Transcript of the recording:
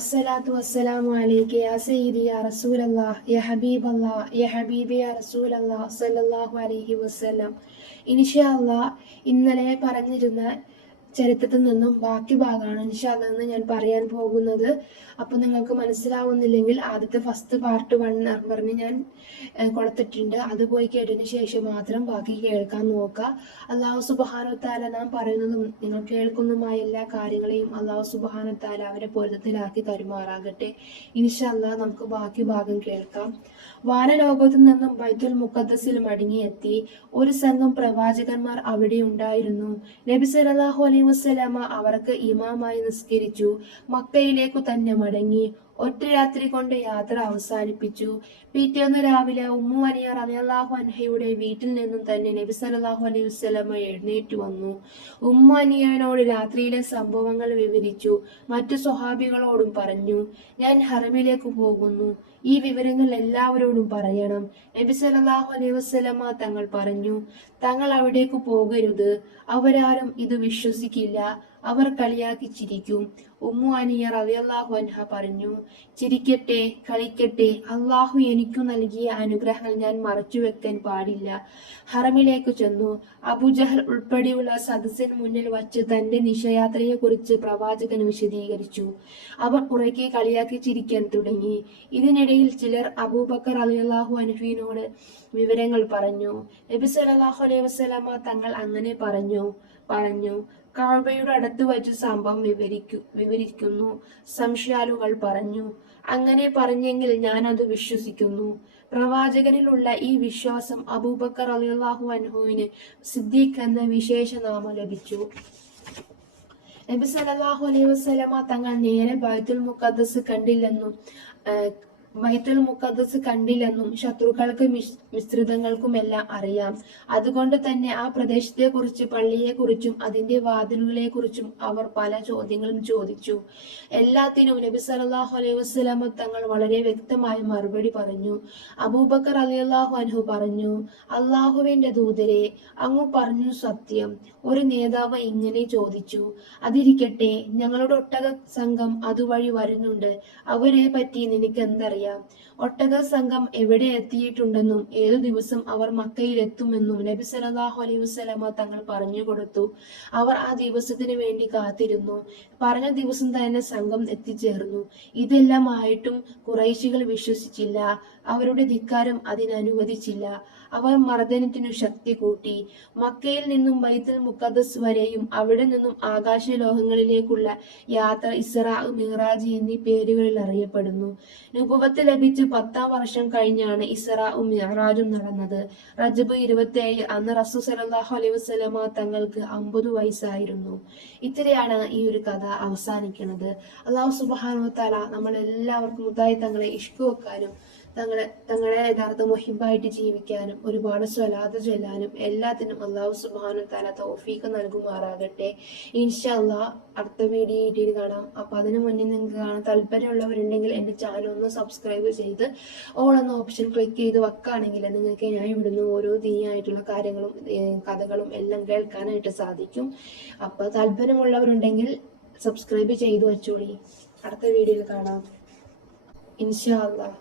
അസ്സലാത്തു അസ്സലാമു അലൈക്ക് യാ സയ്യിദി യാ റസൂലല്ലാഹ് യാ ഹബീബ് യാ ഹബീബി യാ റസൂലല്ലാഹ് സല്ലല്ലാഹു അലൈഹി വസല്ലം ഇൻഷാ അല്ലാഹ് ഇന്നലെ പറഞ്ഞിരുന്ന ചരിത്രത്തിൽ നിന്നും ബാക്കി ഭാഗമാണ് ഇൻഷാല്ല എന്ന് ഞാൻ പറയാൻ പോകുന്നത്. അപ്പൊ നിങ്ങൾക്ക് മനസ്സിലാവുന്നില്ലെങ്കിൽ ആദ്യത്തെ ഫസ്റ്റ് പാർട്ട് വൺ പറഞ്ഞ് ഞാൻ കൊടുത്തിട്ടുണ്ട്. അത് പോയി കേട്ടതിന് ശേഷം മാത്രം ബാക്കി കേൾക്കാൻ നോക്കുക. അള്ളാഹു സുബാനുത്താല നാം പറയുന്നതും നിങ്ങൾ കേൾക്കുന്നതുമായ എല്ലാ കാര്യങ്ങളെയും അള്ളാഹു സുബാനുത്താല അവരെ പൊരുത്തത്തിലാക്കി തരുമാറാകട്ടെ. ഇൻഷല്ല നമുക്ക് ബാക്കി ഭാഗം കേൾക്കാം. വാനലോകത്തു നിന്നും ബൈത്തുൽ മുഖദ്സിൽ മടങ്ങിയെത്തി. ഒരു സംഘം പ്രവാചകന്മാർ അവിടെ ഉണ്ടായിരുന്നു. നബി സലാഹു വസല്ലമ അവർക്ക് ഇമാമായി നിസ്കരിച്ചു മക്കയിലേക്കു തന്നെ മടങ്ങി. ഒറ്റ രാത്രി കൊണ്ട് യാത്ര അവസാനിപ്പിച്ചു. പിറ്റേന്ന് രാവിലെ ഉമ്മു അനിയ റളിയല്ലാഹു അൻഹയുടെ വീട്ടിൽ നിന്നും തന്നെ നബി സല്ലല്ലാഹു അലൈഹി വസ്ലമ എഴുന്നേറ്റ് വന്നു. ഉമ്മു അനിയനോട് രാത്രിയിലെ സംഭവങ്ങൾ വിവരിച്ചു. മറ്റു സ്വഹാബികളോടും പറഞ്ഞു ഞാൻ ഹറമിലേക്ക് പോകുന്നു. ഈ വിവരങ്ങൾ എല്ലാവരോടും പറയണം. നബി സല്ലല്ലാഹു അലൈഹി വസ്ലമ തങ്ങൾ പറഞ്ഞു തങ്ങൾ അവിടേക്ക് പോകരുത്. അവരാരും ഇത് വിശ്വസിക്കില്ല. അവർ കളിയാക്കി ചിരിക്കും. ഉമ്മു അനിയ റളിയല്ലാഹു അൻഹ പറഞ്ഞു ചിരിക്കട്ടെ കളിക്കട്ടെ. അള്ളാഹു എനിക്കു നൽകിയ അനുഗ്രഹങ്ങൾ ഞാൻ മറച്ചു വെക്കാൻ പാടില്ല. ഹറമിലേക്ക് ചെന്നു. അബുജഹൽ ഉൾപ്പെടെയുള്ള സദസ്സിന് മുന്നിൽ വച്ച് തന്റെ നിശയാത്രയെ കുറിച്ച് പ്രവാചകൻ വിശദീകരിച്ചു. അവർ ഉറക്കെ കളിയാക്കി ചിരിക്കാൻ തുടങ്ങി. ഇതിനിടയിൽ ചിലർ അബൂബക്കർ അലിയല്ലാഹു അൻഹുവിനോട് വിവരങ്ങൾ പറഞ്ഞു. നബി സല്ലല്ലാഹു അലൈഹി വസ്ലാമ തങ്ങൾ അങ്ങനെ പറഞ്ഞു പറഞ്ഞു കാബയുടെ അടുത്ത് വച്ച് സംഭവം വിവരിക്കു വിവരിക്കുന്നു. സംശയാലുകൾ പറഞ്ഞു അങ്ങനെ പറഞ്ഞെങ്കിൽ ഞാൻ അത് വിശ്വസിക്കുന്നു. പ്രവാചകനിലുള്ള ഈ വിശ്വാസം അബൂബക്കർ അലിയാഹു അൻഹുവിന് സിദ്ദീഖ് എന്ന വിശേഷനാമം ലഭിച്ചു. നബി സലാഹു അലൈഹി വസ്ലമ തങ്ങൾ നേരെ ബൈത്തുൽ മുഖദ്ദസ് കണ്ടില്ലെന്നും ബൈത്തുൽ മുഖദ്ദസ് കണ്ടില്ലെന്നും ശത്രുക്കൾക്ക് മിശ്- മിശ്രിതങ്ങൾക്കുമെല്ലാം അറിയാം. അതുകൊണ്ട് തന്നെ ആ പ്രദേശത്തെ കുറിച്ച് പള്ളിയെ കുറിച്ചും അതിന്റെ വാതിലുകളെ കുറിച്ചും അവർ പല ചോദ്യങ്ങളും ചോദിച്ചു. എല്ലാത്തിനും നബി സല്ലല്ലാഹു അലൈഹി വസല്ലമ തങ്ങൾ വളരെ വ്യക്തമായ മറുപടി പറഞ്ഞു. അബൂബക്കർ അലിയല്ലാഹു അൻഹു പറഞ്ഞു അള്ളാഹുവിന്റെ ദൂതരെ അങ്ങ് പറഞ്ഞു സത്യം. ഒരു നേതാവ് ഇങ്ങനെ ചോദിച്ചു അതിരിക്കട്ടെ ഞങ്ങളുടെ ഒട്ടക സംഘം അതുവഴി വരുന്നുണ്ട്. അവരെ പറ്റി നിനക്ക് എന്തറിയാം ഒട്ടക സംഘം എവിടെ എത്തിയിട്ടുണ്ടെന്നും ഏതു ദിവസം അവർ മക്കയിൽ എത്തുമെന്നും നബി സല്ലല്ലാഹു അലൈഹി വസല്ലമ തങ്ങൾ പറഞ്ഞു കൊടുത്തു. അവർ ആ ദിവസത്തിന് വേണ്ടി കാത്തിരുന്നു. പറഞ്ഞ ദിവസം തന്നെ സംഘം എത്തിച്ചേർന്നു. ഇതെല്ലാം ആയിട്ടും കുറൈശികൾ വിശ്വസിച്ചില്ല. അവരുടെ ധിക്കാരം അതിനനുവദിച്ചില്ല. അവർ മർദ്ദനത്തിനു ശക്തി കൂട്ടി. മക്കയിൽ നിന്നും ബൈത്തൽ മുക്കദസ് വരെയും അവിടെ നിന്നും ആകാശ ലോഹങ്ങളിലേക്കുള്ള യാത്ര ഇസ്രാ മിഹ്റാജ് എന്നീ പേരുകളിൽ അറിയപ്പെടുന്നു. നുപുവത്ത് ലഭിച്ച് പത്താം വർഷം കഴിഞ്ഞാണ് ഇസറ മിറാജും നടന്നത്. റജബ് ഇരുപത്തിയേഴ് അന്ന് റസു സലാഹു അലൈഹി വസ്ലമ തങ്ങൾക്ക് അമ്പത് വയസ്സായിരുന്നു. ഇത്രയാണ് ഈ ഒരു കഥ അവസാനിക്കുന്നത്. അള്ളാഹു സുബ്ഹാനഹു തആല നമ്മളെല്ലാവർക്കും മുതായി തങ്ങളെ ഇഷ്കു വെക്കാനും തങ്ങളെ തങ്ങളെ യഥാർത്ഥ മുഹിബായിട്ട് ജീവിക്കാനും ഒരുപാട് സ്വലാത്ത് ചൊല്ലാനും എല്ലാത്തിനും അള്ളാഹു സുബ്ഹാനഹു താല തോഫീക്ക് നൽകുമാറാകട്ടെ. ഇൻഷാ അള്ളാഹ് അടുത്ത വീഡിയോ ഇട്ടിട്ട് കാണാം. അപ്പൊ അതിനു മുന്നേ നിങ്ങൾക്ക് കാണാൻ താല്പര്യമുള്ളവരുണ്ടെങ്കിൽ എന്റെ ചാനൽ ഒന്ന് സബ്സ്ക്രൈബ് ചെയ്ത് ഓൾ എന്ന ഓപ്ഷൻ ക്ലിക്ക് ചെയ്ത് വെക്കുകയാണെങ്കിൽ നിങ്ങൾക്ക് ഞാൻ ഇവിടുന്ന് ഓരോ ദീയായിട്ടുള്ള കാര്യങ്ങളും കഥകളും എല്ലാം കേൾക്കാനായിട്ട് സാധിക്കും. അപ്പൊ താല്പര്യമുള്ളവരുണ്ടെങ്കിൽ സബ്സ്ക്രൈബ് ചെയ്തു വെച്ചോളി. അടുത്ത വീഡിയോയിൽ കാണാം. ഇൻഷാ അള്ളാഹ്